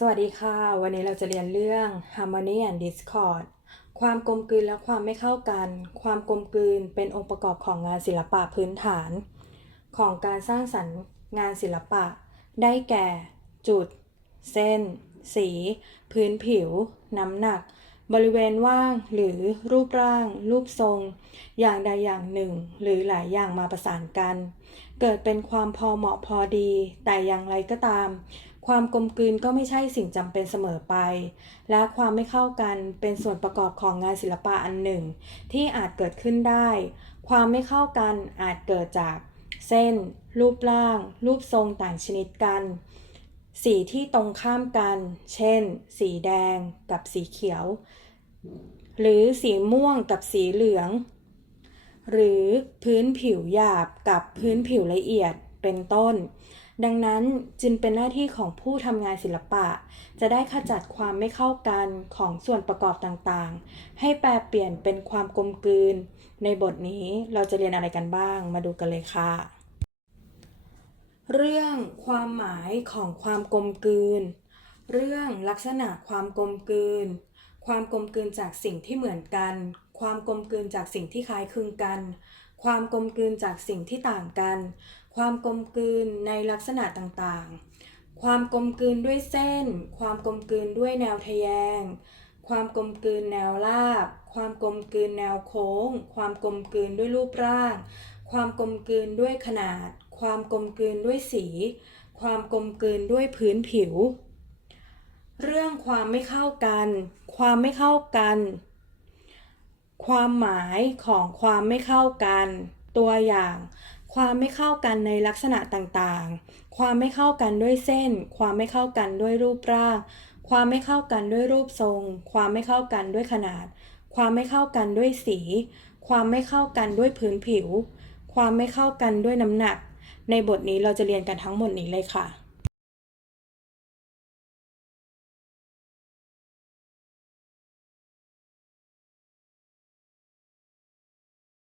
สวัสดีค่ะ วันนี้เราจะเรียนเรื่อง Harmony and Discord ความกลมกลืนและความไม่เข้ากัน ความกลมกลืนเป็นองค์ประกอบของงานศิลปะพื้นฐาน ของการสร้างสรรค์งานศิลปะ ได้แก่ จุด เส้น สี พื้นผิว น้ำหนัก บริเวณว่างหรือรูปร่าง รูปทรง อย่างใดอย่างหนึ่ง หรือหลายอย่างมาประสานกัน เกิดเป็นความพอเหมาะพอดี แต่อย่างไรก็ตาม ความกลมกลืนก็ไม่ใช่สิ่งจำเป็นเสมอไป และความไม่เข้ากันเป็นส่วนประกอบของงานศิลปะอันหนึ่ง ที่อาจเกิดขึ้นได้ ความไม่เข้ากันอาจเกิดจากเส้น รูปร่าง รูปทรงต่างชนิดกัน สีที่ตรงข้ามกัน เช่น สีแดงกับสีเขียว หรือสีม่วงกับสีเหลือง หรือพื้นผิวหยาบกับพื้นผิวละเอียดเป็นต้น ดังนั้นจึงเป็นหน้าที่ของผู้ทำงานศิลปะ จะได้ขจัดความไม่เข้ากันของส่วนประกอบต่างๆ ให้แปลเปลี่ยนเป็นความกลมกลืน ในบทนี้เราจะเรียนอะไรกันบ้าง มาดูกันเลยค่ะ เรื่องความหมายของความกลมกลืน เรื่องลักษณะความกลมกลืน ความกลมกลืนจากสิ่งที่เหมือนกัน ความกลมกลืนจากสิ่งที่คล้ายคลึงกัน ความกลมกลืนจากสิ่งที่ต่างกัน ความกลมกลืนในลักษณะต่างๆ ความกลมกลืนด้วยเส้น ความกลมกลืนด้วยแนวทะแยง ความกลมกลืนแนวราบ ความกลมกลืนแนวโค้ง ความกลมกลืนด้วยรูปร่าง ความกลมกลืนด้วยขนาด ความกลมกลืนด้วยสี ความกลมกลืนด้วยพื้นผิว เรื่องความไม่เข้ากัน ความไม่เข้ากัน ความหมายของความไม่เข้ากัน ตัวอย่าง ความไม่เข้ากันในลักษณะต่างๆ ความไม่เข้ากันด้วยเส้น ความไม่เข้ากันด้วยรูปร่าง ความไม่เข้ากันด้วยรูปทรง ความไม่เข้ากันด้วยขนาด ความไม่เข้ากันด้วยสี ความไม่เข้ากันด้วยพื้นผิว ความไม่เข้ากันด้วยน้ำหนัก ในบทนี้เราจะเรียนกันทั้งหมดนี้เลยค่ะ